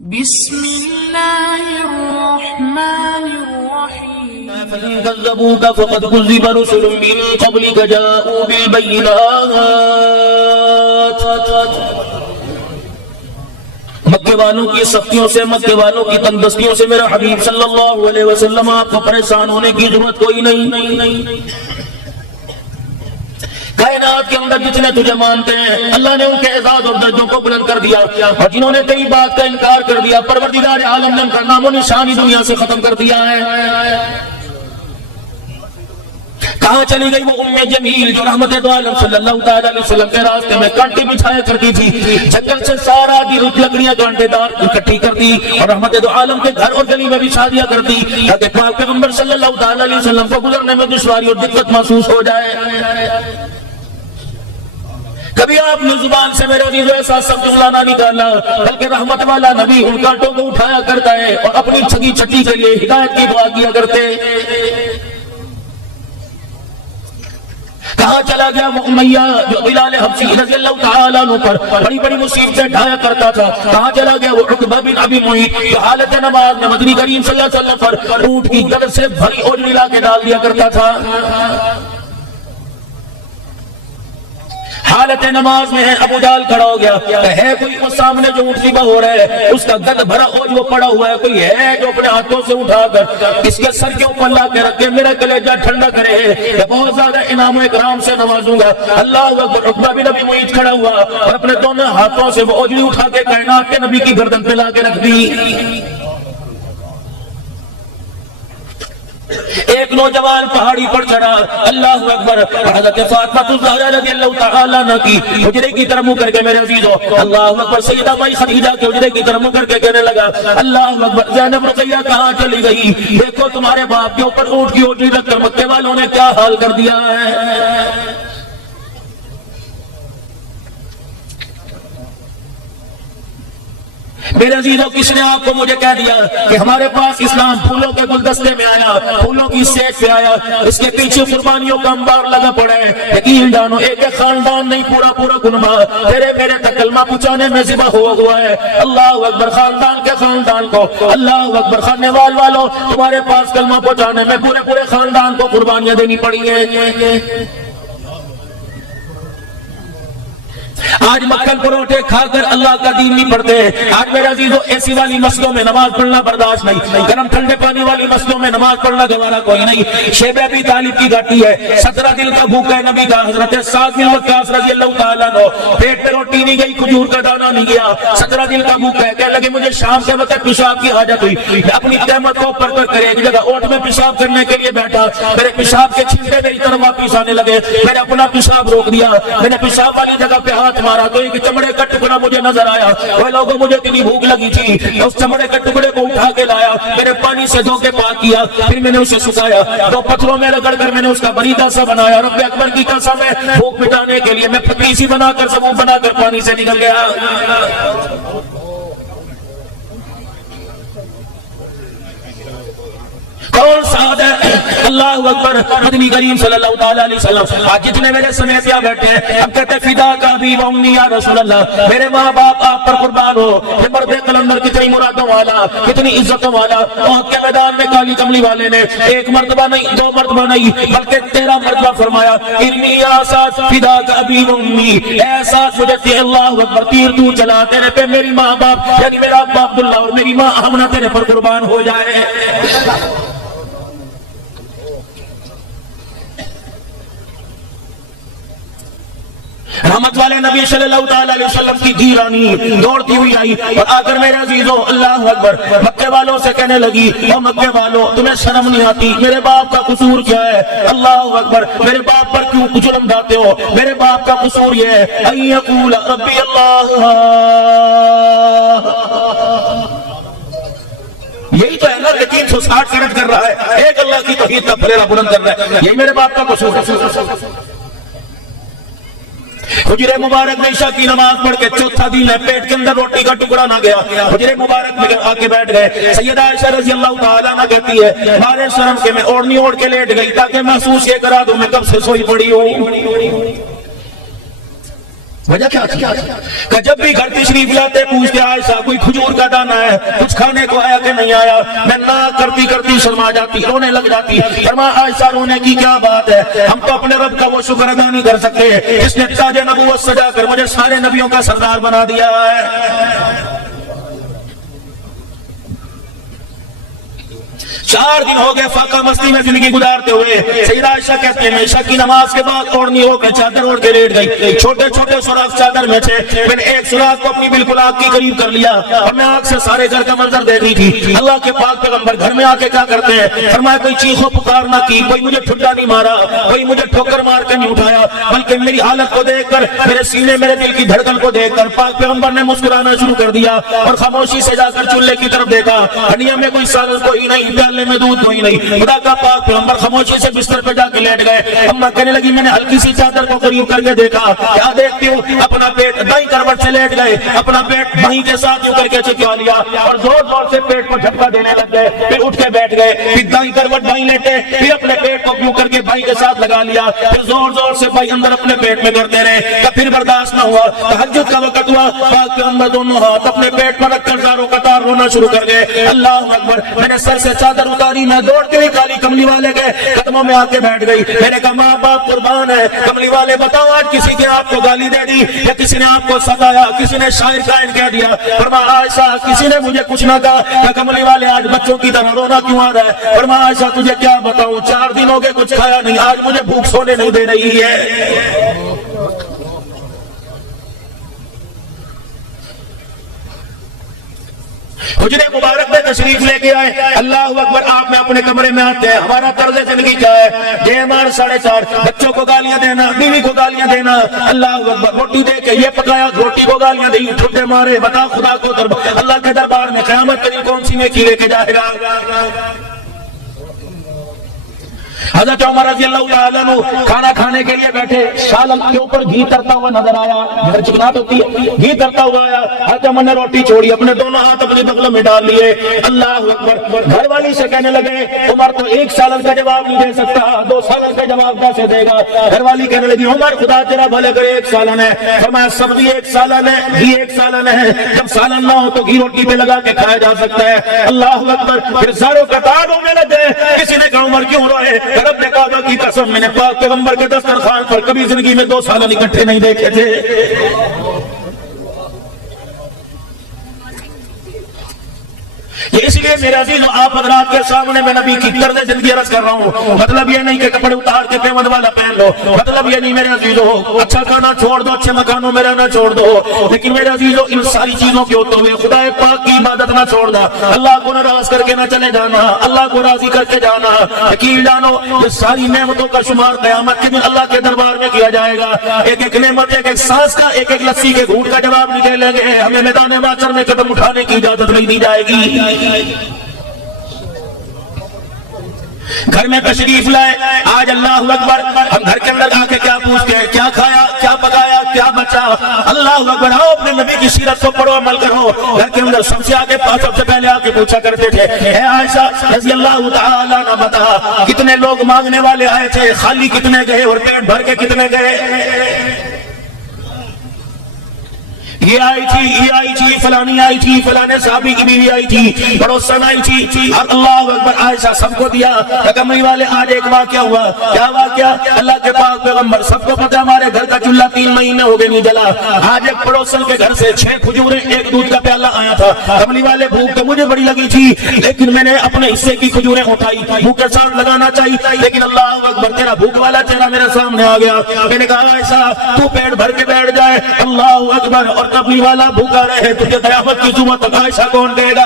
بسم اللہ الرحمن الرحیم فَإِن كَذَّبُوكَ فَقَدْ كُذِّبَ رُسُلٌ مِّن قَبْلِكَ جَاءُوا بِالْبَيِّنَاتِ۔ مکے والوں کی سختیوں سے، مکے والوں کی تنگدستیوں سے میرا حبیب صلی اللہ علیہ وسلم آپ کو پریشان ہونے کی ضرورت کوئی نہیں۔ کائنات کے اندر جتنے تجھے مانتے ہیں اللہ نے ان کے اعزاز اور درجوں کو بلند کر دیا، اور جنہوں نے تیری بات کا انکار کر دیا پروردگار عالم نے ان کا نام و نشان ہی دنیا سے ختم کر دیا ہے۔ کہاں چلی گئی وہ ام جمیل جو رحمت دو عالم صلی اللہ علیہ وسلم کے راستے میں کانٹے بچھایا کرتی تھی، جنگل سے سارا دی رت لکڑیاں کانٹے دار اکٹھی کرتی اور رحمت دو عالم کے گھر اور گلی میں بچھا دیا کرتی تاکہ پاک پیغمبر صلی اللہ علیہ وسلم کو گزرنے میں دشواری اور دقت محسوس ہو جائے۔ کبھی آپ نے زبان سے میرے عزیز ایسا سب جملہ نہ نکالا، بلکہ رحمت والا نبی ان کانٹوں کو اٹھایا کرتا ہے اور اپنی چھگی چھٹی کے لیے ہدایت کی دعا کیا کرتے۔ کہاں چلا گیا وہ امیہ جو بلال حبشی رضی اللہ تعالیٰ عنہ پر بڑی بڑی مصیبتیں ڈھایا کرتا تھا؟ کہاں چلا گیا وہ عقبہ بن ابی معیط جو حالت نماز میں مدنی کریم صلی اللہ علیہ وسلم پر اونٹ کی گرد سے بھری اوجڑی لا کے ڈال دیا کرتا تھا؟ حالت نماز میں ہے ابو جہل کھڑا ہو گیا کہ ہے کوئی وہ سامنے جو اونٹ ذبح ہو رہا ہے اس کا گد بھرا اوج وہ پڑا ہوا ہے، کوئی ہے جو اپنے ہاتھوں سے اٹھا کر اس کے سر کے اوپر لا کے رکھ کے میرا کلیجہ ٹھنڈا کرے، میں بہت زیادہ انعام و اکرام سے نوازوں گا۔ اللہ اکبر۔ عقبہ بن ابی معیط کھڑا ہوا اور اپنے دونوں ہاتھوں سے وہ اوجڑی اٹھا کے کائنات کے نبی کی گردن پہ لا کے رکھ دی۔ ایک نوجوان پہاڑی پر چڑھا، اللہ اکبر، حضرت فاطمہ الزہرا رضی اللہ تعالیٰ عنہ کی حجرے کی طرف منہ کر کے میرے عزیزو، اللہ اکبر، سیدہ مائی خدیجہ کے حجرے کی طرف منہ کر کے کہنے لگا، اللہ اکبر، زینب رقیہ کہاں چلی گئی؟ دیکھو تمہارے باپ کے اوپر اونٹ کی اوجڑی رکھ کر مکے والوں نے کیا حال کر دیا ہے۔ میرے عزیزوں، کس نے آپ کو مجھے کہہ دیا کہ ہمارے پاس اسلام پھولوں کے گلدستے میں آیا، پھولوں کی سیٹ پہ آیا، اس کے پیچھے قربانیوں کا انبار لگا پڑا ہے؟ یقین جانو ایک خاندان نہیں، پورا پورا گنما تیرے میرے تک کلمہ پہنچانے میں ذبح ہوا ہے۔ اللہ اکبر۔ خاندان کے خاندان کو، اللہ اکبر، خانے والوں تمہارے پاس کلمہ پہنچانے میں پورے پورے خاندان کو قربانیاں دینی پڑی ہیں۔ آج مکھن پروٹے کھا کر اللہ کا دین نہیں پڑھتے۔ آج میرے عزیزوں اے سی والی مسجدوں میں نماز پڑھنا برداشت نہیں، گرم ٹھنڈے پانی والی مسجدوں میں نماز پڑھنا گوارا کوئی نہیں۔ شیب ابی طالب کی گھاٹی ہے، 17 دن کا بھوکا ہے نبی کا، حضرت سعد بن وقاص رضی اللہ تعالیٰ عنہ، پیٹ پہ روٹی نہیں گئی، کھجور کا دانہ نہیں گیا، 17 دن کا بھوکا ہے۔ کہنے لگے مجھے شام کے وقت پیشاب کی حاجت ہوئی، میں اپنی قیمت کو اوپر کر کے ایک جگہ اونٹ میں پیشاب کرنے کے لیے بیٹھا، میرے پیشاب کے چھینٹے میری طرف واپس آنے لگے، میں نے اپنا پیشاب روک دیا، میں نے پیشاب والی جگہ پہ ہاتھ مارا تو ایک چمڑے کا ٹکڑا مجھے نظر آیا۔ وہ لوگوں مجھے اتنی بھوک لگی تھی، اس چمڑے کے ٹکڑے کو اٹھا کے لایا، میں نے پانی سے دھو کے پاک کیا، پھر میں نے اسے سکھایا، دو پتھروں میں رگڑ کر میں نے اس کا بریدہ سا بنایا، رب اکبر کی قسم ہے بھوک مٹانے کے لیے میں پتلی سی بنا کر سبوک بنا کر پانی سے نکل گیا۔ کون سعد ہے؟ اللہ اکبر۔ مدنی کریم صلی اللہ علیہ وسلم آج جتنے میرے سمیت یا بیٹھے ہیں ہم کہتے ہیں فدا کا بھی و امی یا رسول اللہ، میرے ماں باپ آپ پر قربان ہو۔ یہ مرد قلندر کتنی مرادوں والا، کتنی عزتوں والا، وہاں کے میدان میں کالی کملی والے نے ایک مرتبہ نہیں، دو مرتبہ نہیں، بلکہ 13 مرتبہ فرمایا ارمی یا سعد فدا کا بھی و امی، اے سعد مجھے اللہ اکبر تیر تو چلا، تیرے پہ میری ماں باپ یعنی میرا ابا عبداللہ اور میری ماں آمنہ تیرے پر قربان ہو جائے۔ رحمت والے نبی صلی اللہ علیہ وسلم کی دیرانی دوڑتی ہوئی آئی اور آ کر میرے عزیزوں اللہ اکبر مکے والوں سے کہنے لگی، او مکے والوں تمہیں شرم نہیں آتی؟ میرے باپ کا قصور کیا ہے؟ اللہ اکبر، میرے باپ پر کیوں ظلم ڈھاتے ہو؟ میرے باپ کا قصور یہ ہے ان یقول ربی اللہ، یہی تو ہے نا کہ 360 کرت کر رہا ہے، ایک اللہ کی توحید کا پھریرا بلند کر رہا ہے، یہی میرے باپ کا قصور ہے۔ حجرے مبارک میں عشاء کی نماز پڑھ کے چوتھا دن ہے، پیٹ کے اندر روٹی کا ٹکڑا نہ گیا، حجرے مبارک میں آ کے بیٹھ گئے۔ سیدہ عائشہ رضی اللہ تعالیٰ عنہ کہتی ہے مارے شرم کے میں اوڑھنی اوڑھ کے لیٹ گئی تاکہ محسوس یہ کرا دوں میں کب سے سوئی پڑی ہوں۔ وجہ کیا تھی کہ جب بھی گھر تشریف لاتے پوچھتے عائشہ کوئی کھجور کا دانہ ہے کچھ کھانے کو آیا کہ نہیں آیا، میں نہ کرتی کرتی شرما جاتی، رونے لگ جاتی۔ فرمایا عائشہ رونے کی کیا بات ہے، ہم تو اپنے رب کا وہ شکر ادا نہیں کر سکتے جس نے تاج نبوت سجا کر مجھے سارے نبیوں کا سردار بنا دیا ہے۔ 4 دن ہو گئے فاقہ مستی میں زندگی گزارتے ہوئے۔ سیدہ عائشہ کہتے ہیں میں عشاء کی نماز کے بعد اوڑھنی ہو کے چادر اوڑھ کے لیٹ گئی، چھوٹے چھوٹے سوراخ چادر میں تھے، میں نے ایک سوراخ کو اپنی بالکل آنکھ کے قریب کر لیا اور میں آنکھ سے سارے گھر کا منظر دیکھ رہی تھی۔ اللہ کے پاک پیغمبر گھر میں آ کے کیا کرتے ہیں، فرمایا کوئی چیخ و پکار نہ کی، کوئی مجھے ٹھڈا نہیں مارا، کوئی مجھے ٹھوکر مار کے نہیں اٹھایا، بلکہ میری حالت کو دیکھ کر، میرے سینے میرے دل کی دھڑکن کو دیکھ کر پاک پیغمبر نے مسکرانا شروع کر دیا اور خاموشی سے جا کر چولہے کی طرف دیکھا، ہنڈیا میں کوئی سالن کوئی نہیں، پیالے میں دودھ کوئی نہیں۔ خدا کا پاک پیغمبر خاموشی سے بستر پہ جا کے لیٹ گئے۔ اماں کہنے لگی میں نے ہلکی سی چادر کو قریب کر کے دیکھا، کیا دیکھتی ہوں، اپنا پیٹ دائیں کروٹ سے لیٹ گئے، اپنا پیٹ بہیں کے ساتھ یوں کر کے چکا لیا اور زور زور سے پیٹ کو جھٹکا دینے لگ گئے، پھر اٹھ کے بیٹھ گئے، پھر دائیں کروٹ بہیں لیٹے، پھر اپنے پیٹ کو یوں کر کے بہیں کے ساتھ لگا لیا، پھر زور زور سے بہیں اندر اپنے پیٹ میں کرتے رہے، کہ پھر برداشت نہ ہوا، تہجد کا وقت ہوا، پاک پیغمبر دونوں ہاتھ اپنے پیٹ پر رکھ کر زاروں قطار رونا شروع کر گئے۔ اللہ اکبر، میں نے سر سے چادر اتاری، میں دوڑتے ہوئے کالی کملی والے گئے، قدموں میں آ کے بیٹھ گئی، میں نے کہا ماں باپ قربان ہے، کملی والے بتاؤ آج کسی نے آپ کو گالی دے دی یا کسی نے آپ کو ستایا، کسی نے شاعر کائن کہہ دیا؟ فرمایا عائشہ کسی نے مجھے کچھ نہ کہا، کہ کملی والے آج بچوں کی طرح رونا کیوں آ رہا ہے؟ فرمایا عائشہ تجھے کیا بتاؤں، 4 دن ہو گئے کچھ کھایا نہیں، آج مجھے بھوک سونے نہیں دے رہی ہے۔ حجرے مبارک میں تشریف لے کے آئے، اللہ اکبر، آپ میں اپنے کمرے میں آتے ہیں، ہمارا طرز زندگی کیا ہے، ڈیمار 4:30، بچوں کو گالیاں دینا، بیوی کو گالیاں دینا، اللہ اکبر، روٹی دے کے یہ پکایا، روٹی کو گالیاں دی، ٹھڈے مارے، بتا خدا کو اللہ کے دربار میں قیامت کے دن کون سی نیکی لے کے جائے گا؟ حضرت عمر رضی اللہ تعالیٰ عنہ کھانا کھانے کے لیے بیٹھے، سالن کے اوپر گھی ترتا ہوا نظر آیا، گھر چکنات ہوتی ہے، گھی ترتا ہوا آیا، حضرت عمر نے روٹی چھوڑی، اپنے دونوں ہاتھ اپنے بغلوں میں ڈال لیے، اللہ اکبر، گھر والی سے کہنے لگے عمر تو 1 سالن کا جواب نہیں دے سکتا، 2 سالن کا جواب کیسے دے گا؟ گھر والی کہنے لگی عمر خدا تیرا بھلے کرے 1 سالن ہے۔ فرمایا سبزی 1 سالن ہے، گھی 1 سالن ہے، جب سالن نہ ہو تو گھی روٹی پہ لگا کے کھایا جا سکتا ہے۔ اللہ اکبر، پھر زاروں قطار ہونے لگے، کسی نے کہا عمر کیوں روئے؟ رب نے کہا کی قسم میں نے پاک پیغمبر کے دسترخوان پر کبھی زندگی میں 2 سالن اکٹھے نہیں دیکھے تھے۔ یہ اس لیے میرے عزیز آپ حضرات کے سامنے میں نبی کی طرز زندگی عرض کر رہا ہوں، مطلب یہ نہیں کہ کپڑے اتار کے پیمند والا پہن لو، مطلب یہ نہیں میرے عزیزو اچھا کھانا چھوڑ دو، اچھے مکانوں میں رہنا چھوڑ دو، لیکن میرے عزیزو ان ساری چیزوں کے ہوتے ہوئے خدا پاک کی عبادت نہ چھوڑنا، اللہ کو ناراض کر کے نہ چلے جانا، اللہ کو راضی کر کے جانا۔ یقین جانو یہ ساری نعمتوں کا شمار قیامت کے دن اللہ کے دربار میں کیا جائے گا، ایک ایک نعمت، ایک ایک سانس کا، ایک ایک لسی کے گھونٹ کا جواب نکلیں گے، ہمیں میدان محشر میں قدم اٹھانے کی اجازت نہیں دی جائے گی۔ گھر میں تشریف لائے، آج اللہ اکبر، ہم گھر کے اندر آ کے کیا پوچھتے ہیں، کیا کھایا، کیا پکایا، کیا بچا؟ اللہ اکبر، آؤ اپنے نبی کی سیرت کو پڑھو، عمل کرو۔ گھر کے اندر سب سے آگے سب سے پہلے آ کے پوچھا کرتے تھے، اے عائشہ رضی اللہ تعالیٰ عنہ بتا کتنے لوگ مانگنے والے آئے تھے، خالی کتنے گئے اور پیٹ بھر کے کتنے گئے؟ یہ آئی تھی، فلانی آئی تھی، فلانے صحابی کی بیوی آئی تھی، پڑوسن آئی تھی، اور اللہ اکبر عائشہ سب کو دیا۔ کمری والے آج ایک واقعہ ہوا، کیا واقعہ؟ اللہ کے پاک پیغمبر سب کو پتہ ہمارے گھر کا چولہا 3 مہینے ہو گئے نہیں جلا، آج ایک پڑوسن کے گھر سے 6 کھجوریں 1 دودھ کا پیالہ آیا تھا۔ کمری والے بھوک تو مجھے بڑی لگی تھی، لیکن میں نے اپنے حصے کی کھجوریں اٹھائی، بھوک کے ساتھ لگانا چاہیے، لیکن اللہ اکبر تیرا بھوک والا چہرہ میرے سامنے آ گیا۔ میں نے کہا عائشہ تو پیٹ بھر کے بیٹھ جائے، اللہ اکبر، اور کمری والا بھوکا رہے، تجھے قیامت کی صبح تک عائشہ کون دے گا؟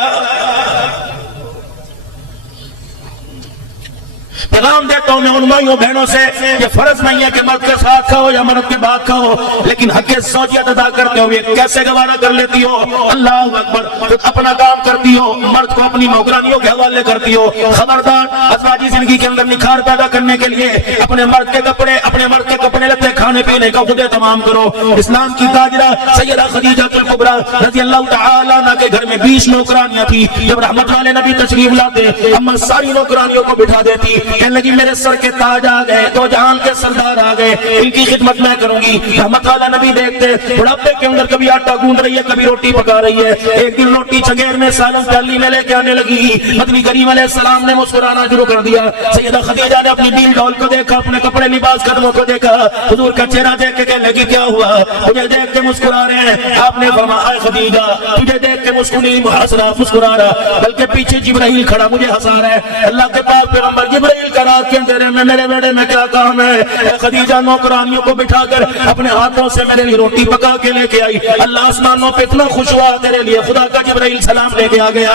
پیغام دیتا ہوں میں ان مائیوں بہنوں سے، یہ فرض نہیں ہے کہ مرد کے ساتھ کھاؤ یا مرد کے بعد کھاؤ، لیکن حق زوجیت ادا کرتے ہوئے کیسے گوارا کر لیتی ہو؟ اللہ اکبر، خود اپنا کام کرتی ہو، مرد کو اپنی نوکرانیوں کے حوالے کرتی ہو۔ خبردار، ازواجی زندگی کے اندر نکھار پیدا کرنے کے لیے اپنے مرد کے کپڑے لتے کھانے پینے کا خود تمام کرو. اسلام کی تاجرہ سیدہ خدیجہ الکبریٰ رضی اللہ تعالیٰ عنہ کے گھر میں 20 نوکرانیاں تھی. جب رحمت والے نبی تشریف لاتے اما ساری نوکرانیوں کو بٹھا دیتی, کہنے لگی میرے سر کے تاج آ گئے, تو جہان کے سردار آ گئے, ان کی خدمت میں کروں گی. رحمت والا نبی دیکھتے بڑھاپے کے اندر کبھی آٹا گوندھ رہی ہے, کبھی روٹی پکا رہی ہے. ایک دن روٹی چگیر میں سالن پیالی میں لے کے آنے لگی. نبی کریم علیہ السلام نے مسکرانا شروع کر دیا. سیدہ خدیجہ نے اپنی دل ڈول کو دیکھا, اپنے کپڑے لباس قدموں کو دیکھا, حضور کا چہرہ دیکھ کے کہنے لگی کیا ہوا, مجھے دیکھ کے مسکرا رہے ہیں. آپ نے فرمایا اے خدیجہ تجھے دیکھ کے مسکرا رہا, بلکہ پیچھے جبرائیل کھڑا مجھے ہنسا رہا ہے. اللہ کے پاک پیغمبر جبرائیل کا رات کے اندھیرے میں میرے بیڑے میں کیا کام ہے. اے خدیجہ نوکرانیوں کو بٹھا کر اپنے ہاتھوں سے میرے لیے روٹی پکا کے لے کے آئی. اللہ آسمانوں پہ اتنا خوش ہوا تیرے لیے خدا کا جبرائیل سلام لے کے آ گیا.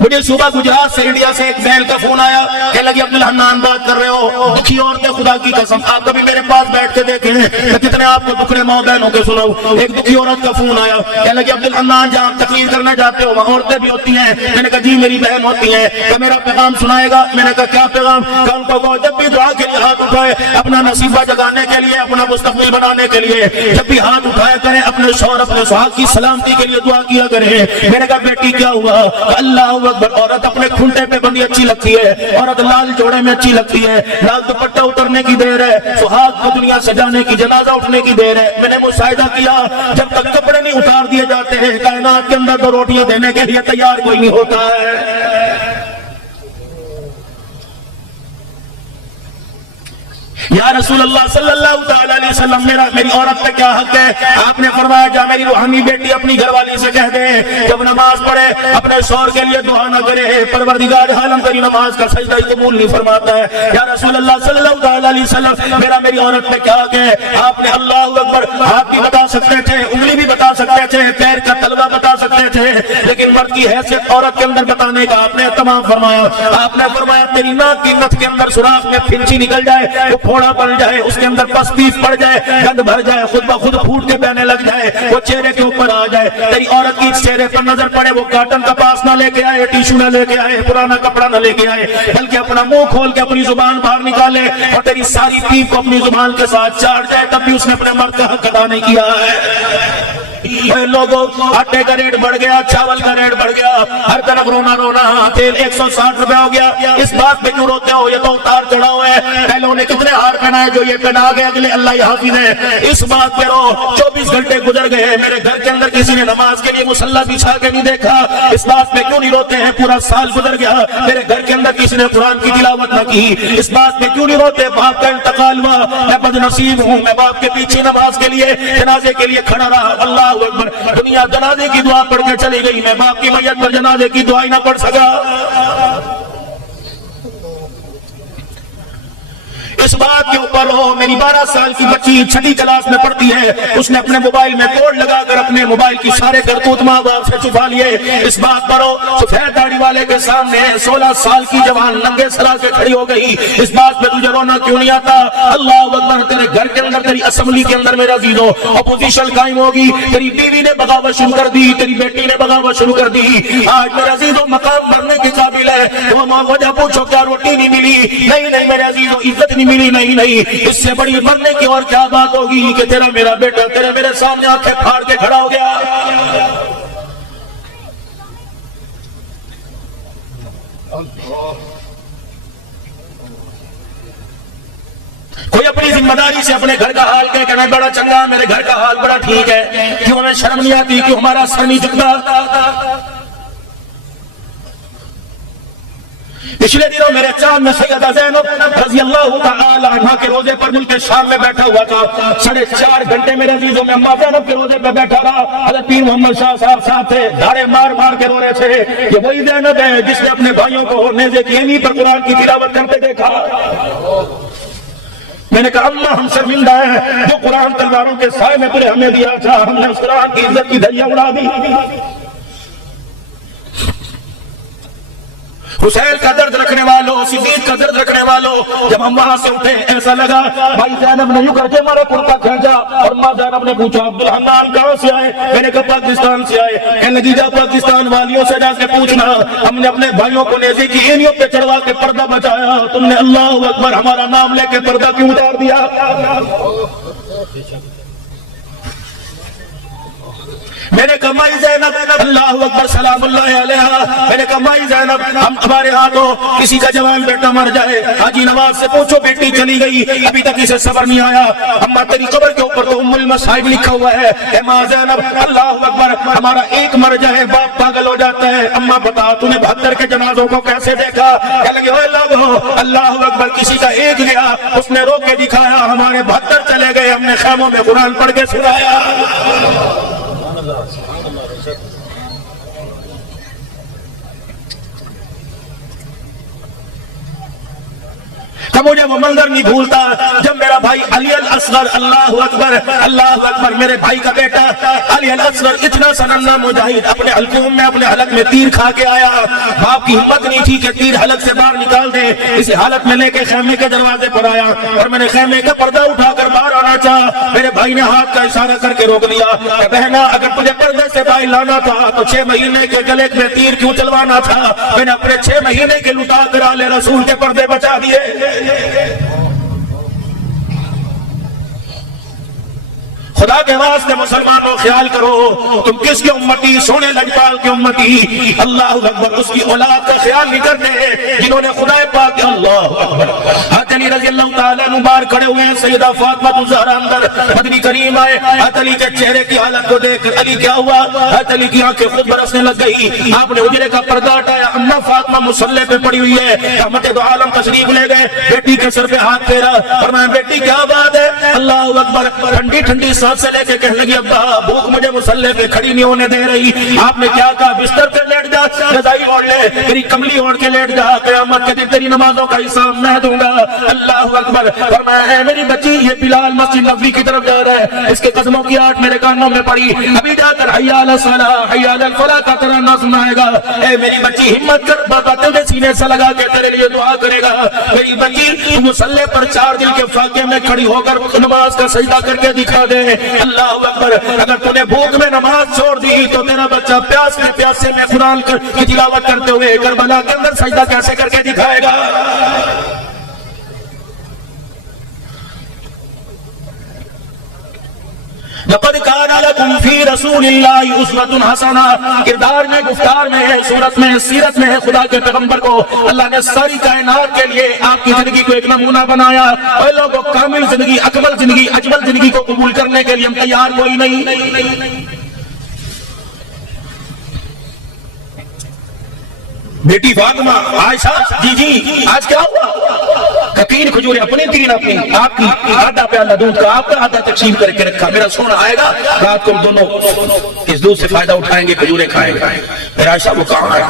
مجھے صبح گجرات سے انڈیا سے ایک بہن کا فون آیا, کہنے لگی عبد الحنان بات کر رہے ہو, دکھی عورتیں خدا کی قسم آپ کبھی میرے پاس بیٹھ کے دیکھیں کہ کتنے آپ کو دکھڑے ماں بہنوں کے سناؤ. ایک دکھی عورت کا فون آیا, کہنے لگی عبد الحنان جہاں تقریر کرنے جاتے ہو وہاں عورتیں بھی ہوتی ہیں. میں نے کہا جی میری بہن ہوتی ہیں, کہ میرا پیغام سنائے گا. میں نے کہا کیا پیغام, کہ ان کو جب بھی دعا کے لیے ہاتھ اٹھائے اپنا نصیبہ جگانے کے لیے, اپنا مستقبل بنانے کے لیے, جب بھی ہاتھ اٹھایا کریں اپنے شوہر اپنے سہاگ کی سلامتی کے لیے دعا کیا کریں. میں نے کہا بیٹی کیا ہوا, اللہ اکبر. عورت اپنے کھنٹے پہ بندی اچھی لگتی ہے, عورت لال جوڑے میں اچھی لگتی ہے, لال دوپٹہ اترنے کی دیر ہے, سہاگ کو دنیا سجانے کی, جنازہ اٹھنے کی دیر ہے. میں نے مشاہدہ کیا جب تک کپڑے نہیں اتار دیے جاتے ہیں کائنات کے اندر تو روٹیاں دینے کے لیے تیار کوئی نہیں ہوتا ہے. یا رسول اللہ صلی اللہ تعالی علیہ وسلم میری عورت پہ کیا حق ہے. آپ نے فرمایا جا میری روحانی بیٹی اپنی گھر والی سے کہہ دے جب نماز پڑھے اپنے شوہر کے لیے دعا نہ کرے, پروردگار عالم تیری نماز کا سجدہ قبول نہیں فرماتا ہے. یا رسول اللہ صلی اللہ تعالی علیہ وسلم میری عورت پہ کیا حق ہے. آپ نے اللہ اکبر ہاتھ بھی بتا سکتے تھے, انگلی بھی بتا سکتے تھے, پیر کا تلوا بتا سکتے تھے, لیکن مرد کی حیثیت عورت کے اندر بتانے کا آپ نے تمام فرمایا. آپ نے فرمایا تیری ناک کی نتھ کے اندر سوراخ میں پھنچی نکل جائے, وہ پھوڑا بن جائے, اس کے اندر پس پیس پڑ جائے, گند بھر جائے, خود بخود پھوٹ کے بہنے لگ جائے, وہ چہرے کے اوپر آ جائے, تیری عورت کی چہرے پر نظر پڑے, وہ کاٹن کا پاس نہ لے کے آئے, ٹیشو نہ لے کے آئے, پرانا کپڑا نہ لے کے آئے, بلکہ اپنا منہ کھول کے اپنی زبان باہر نکالے اور تیری ساری پیپ کو اپنی زبان کے ساتھ چاٹ جائے, تب بھی اس نے اپنے مرد کا حق ادا نہیں کیا ہے. لوگوں آٹے کا ریٹ بڑھ گیا, چاول کا ریٹ بڑھ گیا, ہر طرف رونا رونا, تیل 160 روپے ہو گیا. اس بات پہ کیوں روتے ہو, یہ تو اتار چڑھاؤ ہے. پہلوں نے کتنے ہار پہنائے جو یہ پہنا گئے اگلے اللہ حافظ ہے. اس بات پہ رو 24 گھنٹے گزر گئے, میرے گھر کے اندر کسی نے نماز کے لیے مصلی بچھا کے نہیں دیکھا. اس بات پہ کیوں نہیں روتے ہیں, پورا سال گزر گیا میرے گھر کے اندر کسی نے قرآن کی تلاوت نہ کی. اس بات پہ کیوں نہیں روتے, باپ کا انتقال ہوا, میں بد نصیب ہوں, میں باپ کے پیچھے نماز کے لیے جنازے کے لیے کھڑا رہا. اللہ اکبر, دنیا جنازے کی دعا پڑھ کے چلی گئی, میں باپ کی میت پر جنازے کی دعا ہی نہ پڑھ سکا. اس بات کے اوپر ہو, میری 12 سال کی بچی 6ٹھی کلاس میں پڑھتی ہے, اس نے اپنے موبائل میں کوڈ لگا کر اپنے موبائل کی سارے کرتوت ماں باپ سے چھپا لیے. اس بات پر ہو, سفید داڑھی والے کے سامنے 16 سال کی جوان ننگے سرا کے کھڑی ہو گئی. اس بات پہ تجھے رونا کیوں نہیں آتا. اللہ اکبر, تیرے گھر کے اندر تیری اسمبلی کے اندر میرا عزیزو اپوزیشن قائم ہوگی, تیری بیوی نے بغاوت شروع کر دی, تیری بیٹی نے بغاوت شروع کر دی. آج میرے عزیزو مقام بھرنے کے قابل ہے, وہ ماں وجہ پوچھو کیا روٹی نہیں ملی, نہیں میرے عزیزو عزت نہیں ملی, نہیں, اس سے بڑی مرنے کی اور کیا بات ہوگی کہ تیرا میرا بیٹا تیرے میرے سامنے آنکھیں پھاڑ کے کھڑا ہو گیا. کوئی اپنی ذمہ داری سے اپنے گھر کا حال کہہ کہ میں بڑا چنگا, میرے گھر کا حال بڑا ٹھیک ہے, کیوں ہمیں شرم نہیں آتی, کیوں ہمارا سر نہیں جھکتا. پچھلے دنوں میرے چاند میں سیدہ زینب رضی اللہ تعالی عنہ کے روزے پر ملک شام میں بیٹھا ہوا تھا. 4.5 گھنٹے میرے عزیزوں میں اماں زینب کے روزے پہ بیٹھا رہا. حضرت پیر محمد شاہ صاحب ساتھ تھے, دھاڑے مار مار کے رو رہے تھے. یہ وہی زینب ہے جس نے اپنے بھائیوں کو نیزے کی اینی پر قرآن کی تلاوت کرتے دیکھا. میں نے کہا اماں ہم سے ملنا ہے, جو قرآن تلواروں کے سائے میں تجھے ہمیں دیا تھا, ہم نے اس قرآن کی عزت کی دھجیاں اڑا دی. حسین کا درد رکھنے والوں، صدیق کا درد رکھنے والوں، جب ہم وہاں سے اٹھے ایسا لگا بھائی زینب نے یوں کر کے ہمارا کرتا کھینچا، اور ماں زینب نے پوچھا عبدالحنان کہاں سے آئے؟ میں نے کہا پاکستان سے آئے۔ کہنے لگی جا پاکستان والیوں سے جا کے پوچھنا ہم نے اپنے بھائیوں کو نیزے کی اینیوں پہ چڑھوا کے پردہ بچایا، تم نے اللہ اکبر ہمارا نام لے کے پردہ کیوں اتار دیا؟ میں نے کہا مائی زینب، اللہ اکبر سلام اللہ علیہ، میں نے کہا مائی زینب ہم ہمارے ہاتھوں کسی کا جوان بیٹا مر جائے، حاجی نواز سے پوچھو بیٹی چلی گئی ابھی تک اسے صبر نہیں آیا، اماں تیری قبر کے اوپر تو ام المصائب لکھا ہوا ہے، اے ماں زینب اللہ اکبر ہمارا ایک مر جائے باپ پاگل ہو جاتا ہے، اماں بتا تو نے 72 کے جنازوں کو کیسے دیکھا؟ کہنے لگے اوے لوگو اللہ اکبر کسی کا ایک گیا اس نے روک کے دکھایا، ہمارے 72 چلے گئے، ہم نے خیموں میں قرآن پڑھ کے سنایا۔ کہ مجھے وہ منظر نہیں بھولتا جب میرا بھائی علی الاصغر اللہ اکبر میرے بھائی کا بیٹا علی الاصغر اتنا سننا مجاہد اپنے حلقوم میں اپنے حلق میں تیر کھا کے آیا، باپ کی ہمت نہیں تھی کہ تیر حلق سے باہر نکال دے، اس حالت میں لے کے خیمے کے دروازے پر آیا اور میں نے خیمے کا پردہ اٹھا کر باہر آنا چاہا، میرے بھائی نے ہاتھ کا اشارہ کر کے روک دیا کہ بہنا اگر تجھے پردے سے باہر لانا تھا تو 6 مہینے کے گلے میں تیر کیوں چلوانا تھا؟ میں نے اپنے 6 مہینے کے لٹا کر آلے رسول کے پردے بچا دیے۔ خدا کے واسطے مسلمانوں خیال کرو تم کس کے امتی؟ سونے لجپال کے امتی، اللہ اکبر اس کی اولاد کا خیال نہیں کرتے جنہوں نے خدا پاک اللہ اکبر۔ حضرت علی رضی اللہ تعالیٰ عنہ باہر کھڑے ہوئے ہیں، سیدہ فاطمہ الزہرا اندر، مدنی کریم آئے، حضرت علی کے چہرے کی حالت کو دیکھ کر علی کیا ہوا؟ حضرت علی کی آنکھیں خود برسنے لگ گئی، آپ نے حجرے کا پردہ ہٹایا، اماں فاطمہ مصلی پہ پڑی ہوئی ہے، رحمت دو عالم تشریف لے گئے، بیٹی کے سر پہ ہاتھ پھیرا، فرمایا بیٹی کیا بات ہے؟ اللہ اکبر ٹھنڈی ٹھنڈی سانس سے لے کے کہنے لگی ابا بھوک مجھے مصلی پہ کھڑی نہیں ہونے دے رہی، آپ نے کیا کہا؟ بستر پہ لیٹ جا، رضائی اوڑھ لے، میری کملی اوڑھ کے لیٹ جا، قیامت کے دن تیری نمازوں کا حساب میں دوں گا۔ اللہ اکبر فرمایا ہے میری بچی یہ بلال مسجد نبوی کی طرف جا رہا ہے، اس کے قدموں کی آہٹ میرے کانوں میں پڑی، ابھی جا کر حی علی الصلاۃ حی علی الفلاح کا ترانہ سنائے گا، اے میری بچی ہمت کر، بابا تیرے سینے سے لگا کے تیرے لیے دعا کرے گا، میری بچی تو مصلی پر 4 دن کے فاقے میں کھڑی ہو کر نماز کا سجدہ کر کے دکھا دے۔ اللہ اکبر اگر تو نے بھوک میں نماز چھوڑ دی تو تیرا بچہ پیاسے میں قرآن کی تلاوت کرتے ہوئے کربلا کے اندر سجدہ کیسے کر کے دکھائے گا؟ لقد كان لكم في رسول الله اسوة حسنہ، کردار میں، گفتار میں ہے، صورت میں، سیرت میں ہے، خدا کے پیغمبر کو اللہ نے ساری کائنات کے لیے آپ کی زندگی کو ایک نمونہ بنایا۔ اے لوگوں کامل زندگی، اکمل زندگی، اجمل زندگی کو قبول کرنے کے لیے ہم تیار کوئی نہیں۔ بیٹی فاطمہ عائشہ جی آج کیا ہوا؟ 3 کھجوریں اپنی 3 اپنی، آپ کی آدھا پیالہ دودھ کا آپ کا آدھا تقسیم کر کے رکھا، میرا سونا آئے گا رات کو ہم دونوں اس دودھ سے فائدہ اٹھائیں گے، کھجوریں کھائیں گے۔ پھر عائشہ وہ کہاں آئے؟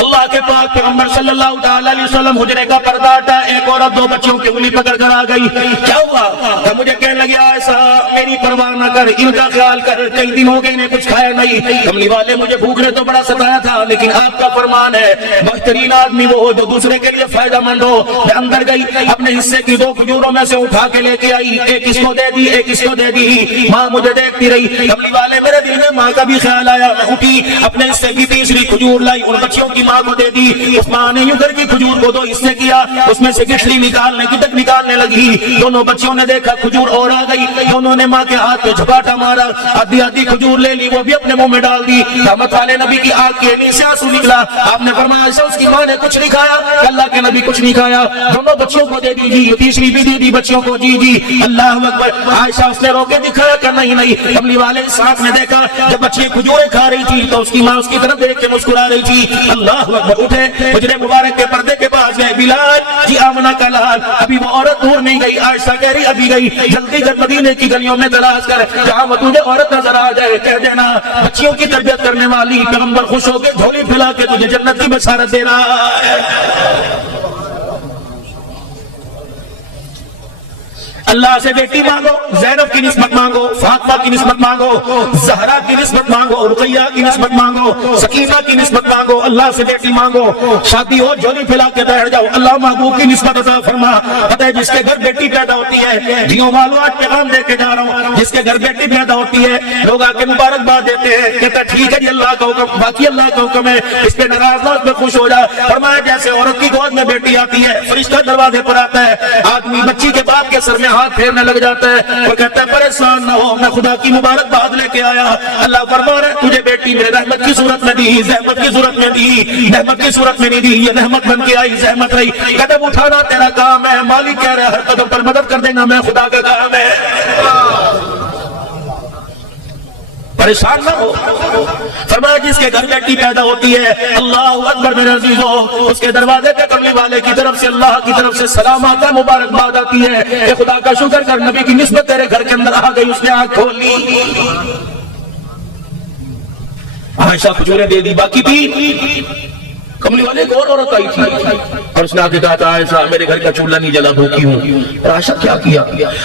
اللہ کے پاک پیغمبر صلی اللہ تعالیٰ علیہ وسلم حجرے کا پردہ ہٹا، ایک عورت 2 بچوں کی انگلی پکڑ کر آ گئی، کیا ہوا؟ کہ مجھے کہنے لگی عائشہ میری پرواہ نہ کر، ان کا خیال کر، کئی دن ہو گئے انہیں کچھ کھایا نہیں، کملی والے مجھے بھوک نے تو بڑا ستایا تھا، لیکن آپ کا فرمان ہے بہترین آدمی وہ ہو جو دوسرے کے لیے فائدہ مند ہو۔ میں اندر گئی، اپنے حصے کی 2 کھجوروں میں سے اٹھا کے لے کے آئی، ایک اس کو دے دی، ایک اس کو دے دی، ماں مجھے دیکھتی رہی، کملی والے میرے دل میں ماں کا بھی خیال آیا، میں اٹھی اپنے حصے کی 3ری کھجور لائی، ان بچوں کی ماں کو دے دی، عثمان نے یوں کر کی کھجور کو 2 حصے کیا، اس میں سے گٹھلی نکالنے کی تک نکالنے لگی، دونوں بچوں نے دیکھا کھجور اور آ گئی، دونوں نے ماں کے ہاتھ پہ جھپاٹا مارا، آدھی کھجور لے لی، وہ بھی اپنے منہ میں ڈال دی، رحمت والے نبی کی آنکھ کے نیچے سے آنسو نکلا، آپ نے فرمایا عائشہ اس کی ماں نے کچھ نہیں کھایا؟ اللہ کے نبی کچھ نہیں کھایا، دونوں بچوں کو دے دیجیے، 3ری بھی دے دی بچوں کو، جی اللہ اکبر۔ عائشہ اس نے روکے دکھایا کہ نہیں، کملی والے صاحب نے دیکھا جب بچی کھجوریں کھا رہی تھی تو اس کی ماں اس کی طرف دیکھ کے مسکرا رہی تھی، اللہ اکبر۔ اٹھے حجرے مبارک کے پردے کے پاس گئے، بلال جی آمنہ کا لال، ابھی وہ عورت دور نہیں گئی، عائشہ کہہ رہی ابھی گئی، جلدی کر مدینے کی گلیوں میں تلاش کر، جہاں وہ تجھے عورت نظر آ جائے کہہ دینا بچیوں کی تربیت کرنے والی پیغمبر خوش ہو کے جھولی پھیلا کے تجھے جنت کی بشارت دے رہا ہے۔ اللہ سے بیٹی مانگو، زینب کی نسبت مانگو، فاطمہ کی نسبت مانگو، زہرا کی نسبت مانگو، رقیہ کی نسبت مانگو، سکینہ کی نسبت مانگو، اللہ سے بیٹی مانگو، شادی ہو جھولی پھیلا کے بیٹھ جاؤ، اللہ محبوب کی نسبت عطا فرما۔ پتہ ہے جس کے گھر بیٹی پیدا ہوتی ہے، جیوں والو آج پیغام دے کے جا رہا ہوں، جس کے گھر بیٹی پیدا ہوتی ہے لوگ آ کے مبارکباد دیتے ہیں، کہتا ٹھیک ہے جی اللہ کا حکم، باقی اللہ کا حکم ہے، اس پہ ناراض نہ، اس پہ خوش ہو جا۔ فرمایا جیسے عورت کی گود میں بیٹی آتی ہے، فرشتہ دروازے پر آتا ہے، آدمی بچی کے باپ کے سر میں ہاتھ پھیرنے لگ جاتا ہے اور کہتا ہے پریشان نہ ہو، میں خدا کی مبارکباد لے کے آیا۔ اللہ فرما رہا ہے تجھے بیٹی میرے رحمت کی صورت میں دی، زحمت کی صورت میں دی، رحمت کی صورت میں نہیں دی، یہ رحمت بن کے آئی، زحمت رہی۔ قدم اٹھانا تیرا کام ہے، مالک کہہ رہا ہے ہر قدم پر مدد کر دینا میں خدا کا کام ہے۔ پریشان نہ ہو۔ فرمایا جس کے گھر بیٹی پیدا ہوتی ہے، اللہ اکبر میرے عزیزو، اس کے دروازے پہ کرنے والے کی طرف سے اللہ کی طرف سے سلام آتا ہے، مبارکباد آتی ہے کہ خدا کا شکر کر، نبی کی نسبت تیرے گھر کے اندر آ گئی، اس نے آنکھ کھول لی۔ عائشہ کھجوریں دے دی، باقی بھی کملی والے ایک اور عورت آئی تھی اور اس نے آگے کہا تھا عائشہ میرے گھر کا چولہا نہیں جلا، بھوکی ہوں۔ اور عائشہ کیا کیا؟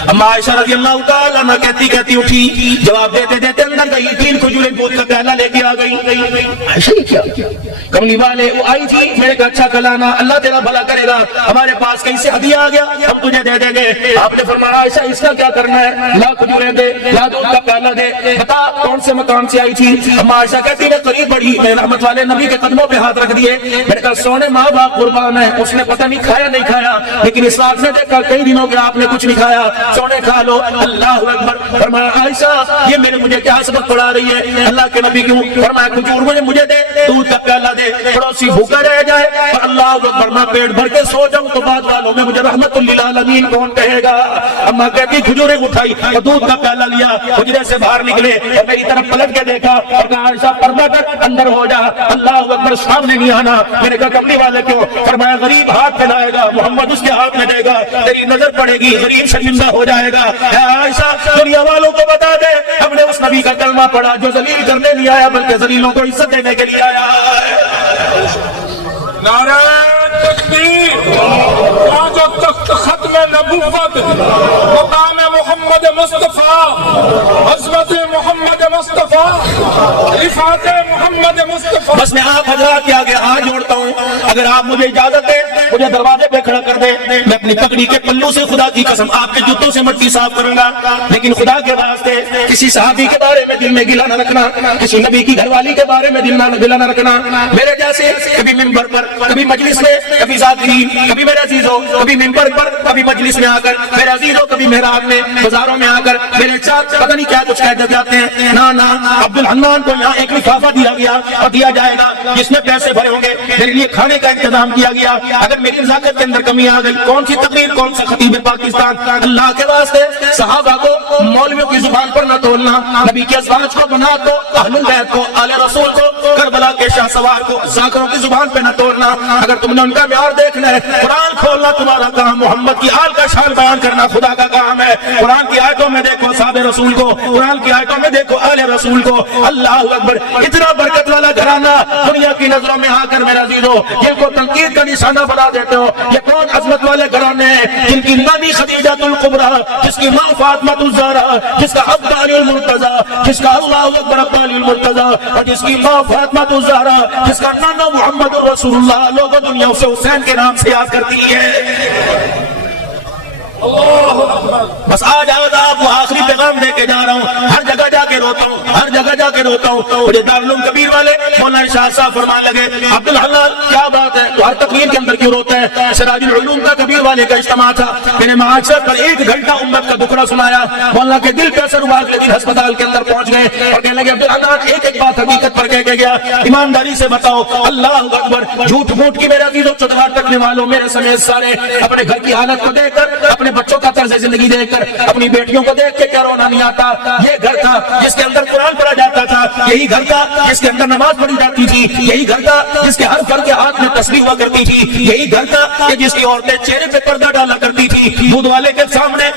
اما عائشہ رضی اللہ تعالیٰ عنہ کہتی اٹھی، جواب دیتے دیتے اندر گئی، 3 کھجوریں دودھ کا پیالہ لے کے آ گئی۔ عائشہ یہ کیا؟ کملی والے وہ آئی تھی، میرے کا اچھا کلانا، اللہ تیرا بھلا کرے گا، ہمارے پاس کہیں سے ہدیہ آ گیا، ہم تجھے دے دیں گے۔ آپ نے فرمایا عائشہ اس کا کیا کرنا ہے؟ لا کھجوریں دے، لا دودھ کا پیالہ دے، بتا کون سے مکان سے آئی تھی؟ اما عائشہ کہتی میں قریب بڑھی، میں رحمت والے نبی کے قدموں پہ ہاتھ رکھ دیے، میں نے کہا سونے ماں باپ قربان ہے، اس نے پتہ نہیں کھایا نہیں کھایا، لیکن اس وقت نے دیکھا کئی دنوں کے آپ نے کچھ نہیں کھایا، سونے کھا لو۔ اللہ اکبر۔ فرمایا عائشہ یہ مجھے کیا سبق پڑھا رہی ہے؟ اللہ کے نبی کیوں؟ فرمایا کھجور مجھے دے، دودھ کا پیالہ دے، پڑوسی بھوکا رہ جائے اور اللہ اکبر میں پیٹ بھر کے سو جاؤں تو بعد والوں میں مجھے رحمت للعالمین کون کہے گا؟ اما کہتی کھجوریں اٹھائی اور دودھ کا پیالہ لیا، حجرے سے باہر نکلے اور میری طرف پلٹ کے دیکھا اور کہا عائشہ پردہ کر اندر ہو جا، اللہ اکبر سامنے نہیں آنا۔ میں نے کہا کملی والے کیوں؟ فرمایا غریب ہاتھ پھیلائے گا، محمد اس کے ہاتھ میں دے گا، تیری نظر پڑے گی، غریب شرمندہ ہو جائے گا۔ اے عائشہ دنیا والوں کو بتا دے ہم نے اس نبی کا کلمہ پڑھا جو ذلیل کرنے نہیں آیا بلکہ ذلیلوں کو عزت دینے کے لیے آیا ہے۔ نعرہ تکبیر، جو تخت ختم نبوت مقام محمد مصطفیٰ، عظمت محمد مصطفیٰ، رفعت محمد مصطفیٰ۔ بس میں آپ حضرات کے آگے ہاتھ جوڑتا ہوں، اگر آپ مجھے اجازت دیں مجھے دروازے پہ کھڑا کر دیں، میں اپنی پگڑی کے پلو سے خدا کی قسم آپ کے جوتوں سے مٹی صاف کروں گا، لیکن خدا کے واسطے کسی صحابی کے بارے میں دل میں گلہ نہ رکھنا، کسی نبی کی گھر والی کے بارے میں گلہ نہ رکھنا۔ میرے جیسے کبھی ممبر پر، کبھی مجلس میں، کبھی ذاکرین، کبھی میرے عزیزوں، کبھی ممبر پر، کبھی مجلس میں آ کر میرے عزیزوں، کبھی محراب میں، بازاروں میں آ کر میرے ساتھ پتہ نہیں کیا کچھ کہہ جاتے ہیں۔ نا عبد الحنان کو یہاں ایک لفافہ دیا گیا اور دیا جائے گا جس میں پیسے بھرے ہوں گے، میرے لیے کھانے کا انتظام کیا گیا، اگر میری نزاکت کے اندر کمی آ گئی کون سی تقریر، کون سا خطیب پاکستان؟ اللہ کے واسطے صحابہ کو مولویوں کی زبان پر نہ تولنا، نبی کے ازواج کو، بنات کو، اہل البیت کو، آل رسول کو، کربلا کے شاہ سوار کو، ذاکروں کی زبان پہ نہ تولنا۔ اگر تم نے ان کا معیار دیکھنا ہے، قرآن کھولنا تمہارا کام، محمد کی آل کا شان بیان کرنا خدا کا کام ہے۔ قرآن کی آیتوں میں دیکھو اصحاب رسول کو، قرآن کی آیتوں میں دیکھو آل رسول کو۔ اللہ اکبر، اتنا برکت والا گھرانہ دنیا کی نظروں میں آ کر میرا عزیزو جن کو تنقید کا نشانہ بنا دیتے ہو، یہ کون عظمت والے گھرانے ہیں جن کی نانی خدیجہ الکبریٰ، جس کی ماں فاطمہ الزہرا، جس کا اب علی المرتضیٰ، جس کا اللہ اکبر اب علی المرتضیٰ، اور جس کی ماں فاطمہ الزہرا، جس کا نانا محمد الرسول اللہ، لوگوں دنیا اسے حسین کے نام سے یاد کرتی ہے۔ بس آج آپ وہ آخری پیغام دے کے جا رہا ہوں، ہر جگہ جا کے روتا ہوں، ہر جگہ جا کے روتا ہوں۔ مجھے دارالعلوم کبیر والے مولانا ارشاد صاحب فرمانے لگے عبد الحلال کیا بات ہے، تو ہر تقریر کے اندر کیوں روتا ہے؟ سراج العلوم کا کبیر والے کا اجتماع تھا، میں نے معاشر پر 1 گھنٹہ امت کا دکھڑا سنایا، مولانا کے دل پہ اثر ہوا، اگلے دن ہسپتال کے اندر پہنچ گئے اور کہنے لگے عبد الحلال ایک بات حقیقت پر کہہ کے گیا، ایمانداری سے بتاؤ، اللہ اکبر، جھوٹ موٹ کی میرے عزیزوں چتوار رکھنے والوں میرے سمیت سارے اپنے گھر کی حالت کو دیکھ کر، اپنے بچوں کا طرز زندگی دیکھ کر، اپنی بیٹیوں کو دیکھ کے کیا رونا نہیں آتا؟ یہ گھر تھا جس کے اندر قرآن پڑھا جاتا تھا، یہی گھر تھا جس کے اندر نماز پڑھی جاتی تھی، یہی گھر تھا جس کے ہر فرد کے ہاتھ میں تسبیح ہوا کرتی تھی، یہی گھر تھا کہ جس کی عورتیں چہرے پہ پردہ ڈالا کرتی تھی، دودھ والے کے سامنے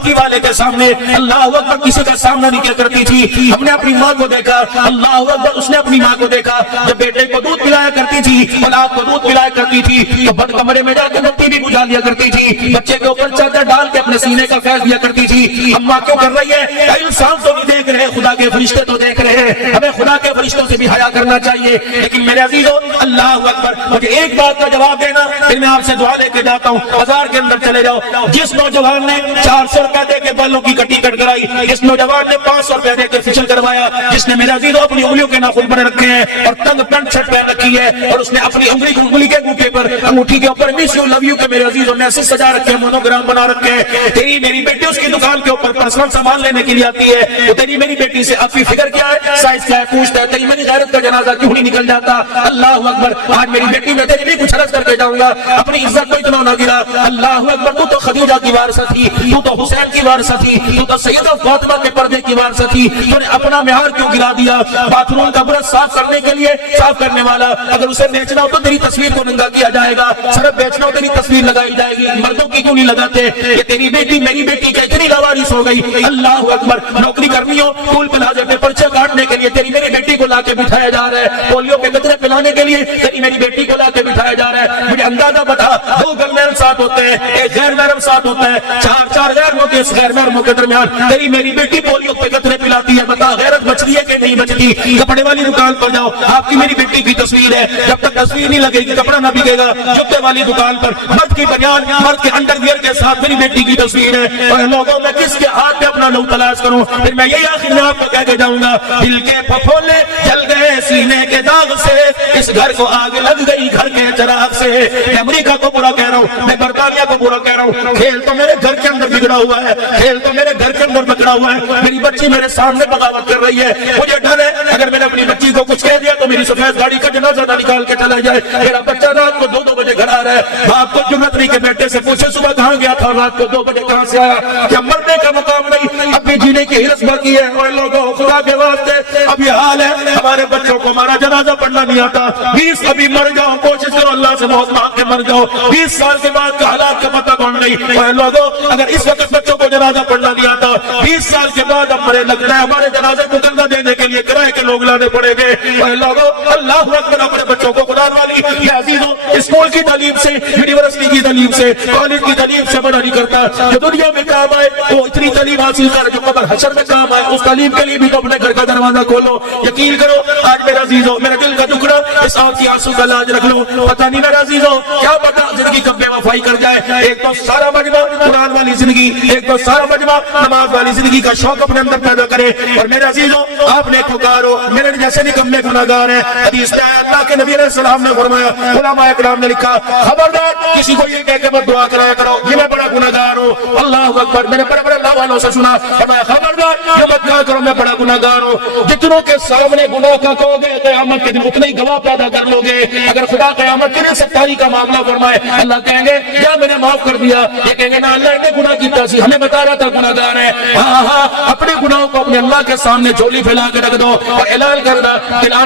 چوکی والے کے سامنے اللہ اکبر کسی کا سامنا نہیں کیا کرتی تھی. ہم نے اپنی ماں کو دیکھا, اللہ اکبر اس نے اپنی ماں کو دیکھا جب بیٹے کو دودھ پلایا کرتی تھی, اولاد کو دودھ پلایا کرتی تھی تو بند کمرے میں جا کے مٹی بھی بجھا لیا کرتی تھی, بچے کے اوپر چادر ڈال کے اپنے سینے کا فیض دیا کرتی تھی. اماں کیوں کر رہی ہے؟ انسان تو نہیں دیکھ رہے, خدا کے فرشتے تو دیکھ رہے ہیں, ہمیں خدا کے فرشتوں سے بھی حیا کرنا چاہیے. لیکن میرے عزیزو اللہ اکبر, مجھے ایک بات کا جواب دینا, پھر میں آپ سے دعا لے کے جاتا ہوں. بازار کے اندر چلے جاؤ, جس نوجوان نے 400 روپے دے کے بالوں کی کٹی کٹ کرائی, جس نوجوان نے 500 روپے دے کے فیشل کروایا, جس نے میرے عزیزو اپنی انگلیوں کے ناخن بڑے رکھے ہیں اور تنگ پینٹ شرٹ پہن رکھی ہے, اور اس نے اپنی انگلی کے انگوٹھے پر, انگوٹھی کے اوپر مس یو لو یو کے میرے عزیزو میسج سجا رکھے ہیں, مونوگرام بنا رکھے ہیں. تیری میری بیٹی اس کی دکان کے اوپر پرسنل سامان لینے کے لیے آتی ہے, تو تیری میری بیٹی سے آپ کی فکر کیا ہے, سائز کیا ہے, پوچھتا ہے تیری میری غیرت کا جنازہ کیوں نہیں نکل جاتا. اللہ اکبر, آج میری بیٹی میں تیری بھی کچھ عرض کر کے جاؤں گا, اپنی عزت کو اتنا نہ گرا. اللہ اکبر, تو خدیجہ کی وارثہ تھی, تو حسین کی وارثہ تھی, تو سیدہ فاطمہ کے پردے کی وارثہ تھی, تو نے اپنا معیار کیوں گرا دیا؟ باتھ روم کا برش صاف کرنے کے لیے صاف کرنے والا, اگر اسے بیچنا ہو تو تیری تصویر کو ننگا کیا جائے گا, صرف بیچنا ہو تیری تصویر لگائی جائے گی. مردوں کی کیوں نہیں لگاتے کہ تیری بیٹی میری بیٹی کے اتنی لاوارث ہو گئی. اللہ اکبر, نوکری کرنی ہو ٹول پلازے پہ پرچے کاٹنے کے لیے تیری میری بیٹی کو لا کے بٹھایا جا رہا ہے, پولیو کے قطرے پلانے کے لیے تیری میری بیٹی کو لا کے بٹھایا جا رہا ہے. مجھے اندازہ بتا, 2 گرنیل ساتھ ہوتے ہیں, ایک غیر محرم ساتھ ہوتا ہے, 4 غیر ہوتے ہیں, اس غیر محرموں کے درمیان تیری میری بیٹی پولیو کے قطرے پلاتی ہے. بتا غیرت بچ رہی ہے کہ نہیں بچتی؟ کپڑے والی دکان پر جاؤ, آپ کی میری بیٹی کی تصویر ہے, جب تک تصویر نہیں لگے گی کپڑا نہ بکے گا. جوتے والی دکان پر مرد کی بنیان, مرد کے انڈر ویئر کے ساتھ میری بیٹی کی تصویر ہے. اور لوگوں میں کس کے ہاتھ پہ اپنا لو تلاش کروں؟ پھر میں یہی آخر میں آپ کو کہہ کے جاؤں گا, دل کے پھپھولے جل گئے سینے کے داغ سے, اس گھر کو آگ لگ گئی گھر کے چراغ سے. میں امریکہ کو برا کہہ رہا ہوں, میں برطانیہ کو برا کہہ رہا ہوں, کھیل تو میرے گھر کے اندر بگڑا ہوا ہے, کھیل تو میرے گھر کے اندر بگڑا ہوا ہے. میری بچی میرے سامنے بغاوت کر رہی ہے, مجھے ڈر ہے اگر میں نے اپنی بچی کو کچھ کہہ دیا تو میری سفید گاڑی کا جنازہ نہ نکال کے چلا جائے. میرا بچہ رات کو 2 بجے گھر آ رہا ہے, باپ کو جرأت نہیں کہ بیٹے سے پوچھے صبح کہاں گیا تھا, رات کو 2 بجے کہاں سے آیا. کیا مرنے کا مقام نہیں, اپنے جینے کی ہرس باقی ہے. اور لوگوں خدا کے واسطے اب یہ حال ہے, ہمارے بچوں کو ہمارا جنازہ پڑھنا نہیں آتا. 20 ابھی مر جاؤ, کوشش کرو اللہ سے بہت مانگ کے مر جاؤ, 20 سال کے بعد کا حالات کا پتہ کون نہیں. اور لوگوں اگر اس وقت بچوں کو جنازہ پڑھنا نہیں آتا, 20 سال کے بعد اب مرے لگتا ہے ہمارے جنازے کو کندا دینے کے لیے کرائے کے لوگ لانے پڑے گے. اور لوگوں اللہ اکبر, اپنے بچوں کو خدا والی یہ عزیزوں اسکول کی تعلیم سے, یونیورسٹی کی تعلیم سے, کالج کی تعلیم سے بڑا نہیں کرتا. جو دنیا میں کام آئے وہ اتنی تعلیم حاصل کر جو قبر حشر میں کام آئے, اس تعلیم کے لیے بھی تو اپنے گھر کا دروازہ کھولو. یقین کرو آج میرے عزیزوں, میرے دل کا ٹکڑا, اس آنکھ کی آنسو کا لاج رکھ لو. پتہ نہیں میرے عزیزوں کیا پتہ زندگی کب بے وفائی کر جائے. ایک تو سارا مجمع قرآن والی زندگی, ایک تو سارا مجمع نماز والی زندگی کا شوق اپنے اندر پیدا کرے. اور میرے عزیزوں آپ نے پکارو, میرے جیسے نکمے گناہگار ہیں. حدیث میں اللہ کے نبی علیہ السلام نے فرمایا, علماء اکرام نے لکھا, خبردار کسی کو یہ کہہ کے مت دعا کرایا کرو کہ میں بڑا گناہگار ہوں. اللہ اکبر, میں نے بڑے بڑے اللہ والوں سے سنا, فرمایا خبردار یہ مت کہا کرو میں بڑا گناہگار ہوں. جتنوں کے سامنے گناہ کا کہو گے قیامت کے دن اتنے ہی گواہ پیدا کر لو گے. اگر خدا قیامت کے دن ستاری کا معاملہ فرمائے, اللہ کہیں گے یا میں نے معاف کر دیا, یہ کہیں گے نا اللہ نے گناہ کیتا سی, ہمیں بتا رہا تھا گناہگار ہے. ہاں ہاں, اپنے گناہوں کو اپنے اللہ کے سامنے جھولی پھیلا کے رکھ دو اور اعلان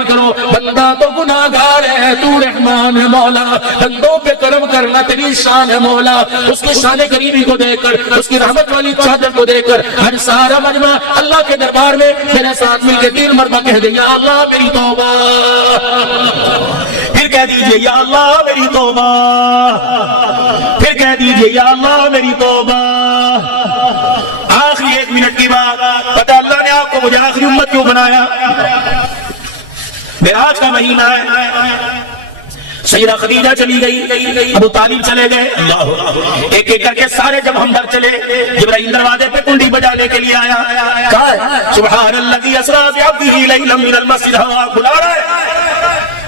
کرو, بندہ تو گناہگار ہے تو رحمان ہے مولا, بندوں پہ کرم کرنا تیری شان ہے مولا. اس کی شان کریمی کو دیکھ کر, اس کی رحمت والی چادر کو دیکھ کر ہر سارا مجمع اللہ کے دربار میں میرے ساتھ مل کے 3 مرتبہ کہہ دے, یا اللہ میری توبہ. پھر کہہ دیجئے یا اللہ میری توبہ. پھر کہہ دیجئے یا اللہ میری توبہ. آخری 1 منٹ کی بات, پتہ اللہ نے آپ کو مجھے آخری امت کیوں بنایا. معراج کا مہینہ ہے, سیدہ خدیجہ چلی گئی, ابو طالب چلے گئے, ایک ایک کر کے سارے جب ہم در چلے, جبرائیل دروازے پہ کنڈی بجانے کے لیے آیا. کہا ہے سبحان الذی اسریٰ بعبدہ لیلا من المسجد الحرام, بلا رہا ہے.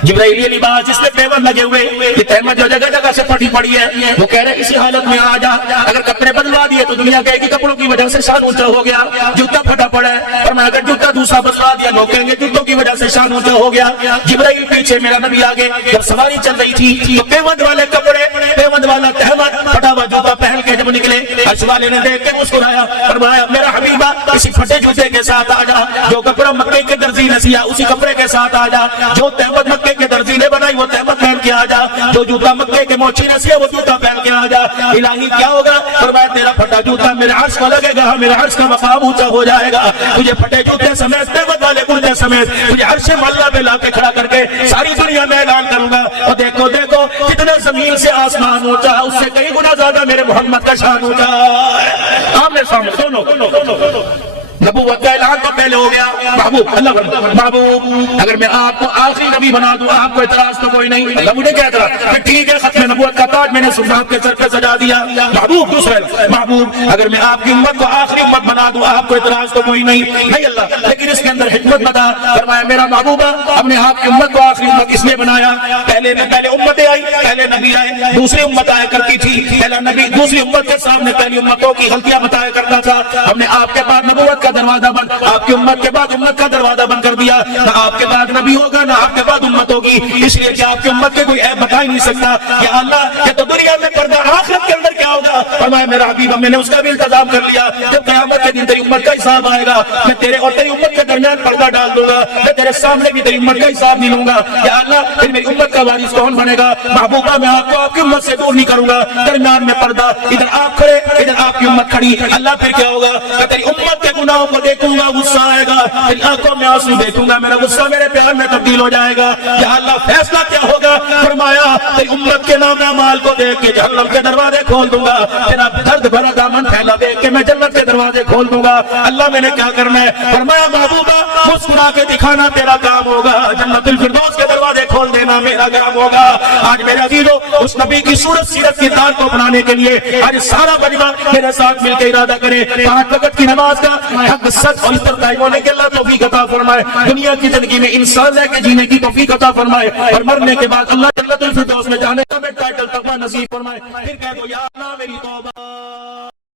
جبرائیل یہ لباس جس میں پیون لگے ہوئے, یہ تہمت جو جگہ جگہ سے پھٹی پڑی ہے, وہ کہہ رہے اسی حالت میں آ جا. اگر کپڑے بدلوا دیے تو دنیا کہے کہ کپڑوں کی وجہ سے شان اونچا ہو گیا, جوتا پھٹا پڑا ہے. اور میں اگر جوتا دوسرا بدلوا دیا لوگ کہیں گے جوتوں کی وجہ سے شان اونچا ہو گیا. جبرائیل پیچھے, میرا نبی آگے. جب سواری چل رہی تھی تو پیوند والے کپڑے, پیوند والا تہمت, پھٹا ہوا جوتا پہن کے جب نکلے, عرش والے نے دیکھ کے مسکرایا, فرمایا میرا حبیبہ اسی پھٹے جوتے کے ساتھ آ جا. جو کپڑا مکے کے درزی نے سیا اسی کپڑے کے ساتھ آ جا. جو تہمت مکے کے درزی نے بنائی وہ تہمت پہن کے آ جا, جو جوتا مکے کے موچی رسی ہے وہ جوتا پہن کے آ جا. الہی کیا ہوگا؟ فرمایا تیرا پھٹا جوتا میرے عرش کو لگے گا, میرے عرش کا مقام اونچا ہو جائے گا. تجھے پھٹے جوتے سمیت نعمت والے گردے سمیت تجھے عرش معلیٰ پہ لا کے کھڑا کر کے ساری دنیا میں اعلان کروں گا, اور دیکھو دیکھو کتنا زمین سے آسمان اونچا, اس سے کئی گنا زیادہ میرے محمد کا شان اونچا ہے. آمنے سامنے سنو, نبوت کا اعلان تو پہلے ہو گیا. محبوب اللہ محبوب اگر میں آپ کو آخری نبی بنا دوں آپ کو اعتراض تو کوئی نہیں. اللہ مجھے کیا اعتراض کہ ٹھیک ہے ختم نبوت کا تاج میں نے سنت کے سر پہ سجا دیا. محبوب دوسرے محبوب اگر میں آپ کی امت کو آخری امت بنا دوں آپ کو اعتراض تو کوئی نہیں. نہیں اللہ, لیکن اس کے اندر حکمت بتا. فرمایا میرا محبوبہ ہم نے آپ کی امت کو آخری امت اس لیے بنایا, پہلے امتیں آئی, پہلے نبی آئے, دوسری امت آیا کرتی تھی, پہلا نبی دوسری امت کے سامنے پہلی امتوں کی غلطیاں بتایا کرتا تھا. ہم نے آپ کے بعد نبوت کا دروازہ بند, آپ کی امت کے بعد امت کا دروازہ بند کر دیا. نہ آپ کے بعد نبی ہوگا نہ آپ کے بعد امت ہوگی, اس لیے کہ آپ کی امت کے کوئی عیب بتا ہی نہیں سکتا. یا اللہ یہ تو دنیا میں پردہ, آخرت کے اندر کیا ہوگا؟ فرمایا میرا حبیب میں نے اس کا بھی انتظام کر لیا. جب قیامت کے دن تیری امت کا حساب آئے گا میں تیرے اور تیری امت کے درمیان پردہ ڈال دوں گا, میں تیرے سامنے بھی تیری امت کا حساب نہیں لوں گا. یا اللہ پھر میری امت کا وارث کون بنے گا؟ محبوبہ میں آپ کو آپ کی امت سے دور نہیں کروں گا, درمیان میں پردہ, ادھر آپ کھڑے ادھر آپ کی امت کھڑی. اللہ پھر کیا ہوگا کہ تیری امت کے گناہوں کو دیکھوں گا, غصہ آئے گا, تیری آنکھوں میں آنسو دیکھوں گا, میرا غصہ میرے پیار میں تبدیل ہو جائے گا. یا اللہ فیصلہ کیا ہوگا؟ فرمایا تیری امت کے نام اعمال کو دیکھ کے جہنم کے دروازے کھول دوں گا, تیرا درد بھرا دامن پھیلا دیکھ کے میں جنت کے دروازے کھول دوں گا. اللہ میں نے کیا کرنا ہے؟ فرمایا محبوبہ مسکرا کے دکھانا تیرا کام ہوگا, جنت الفردوس کے دروازے کھول دینا میرا کام ہوگا. آج میرے عزیزو اس نبی کی صورت سیرت کی تار کو اپنانے کے لیے آج سارا مجمع میرے ساتھ مل کے ارادہ کرے 5 وقت کی نماز کا حق سچ اور استقامت ہونے کے اللہ توفیق عطا فرمائے. دنیا کی زندگی میں انسان رہ کے جینے کی توفیق عطا فرمائے, اور مرنے کے بعد اللہ جنت الفردوس میں جانے کا میں ٹائٹل تقویٰ نصیب فرمائے. پھر کہہ دو یا اللہ میری توبہ.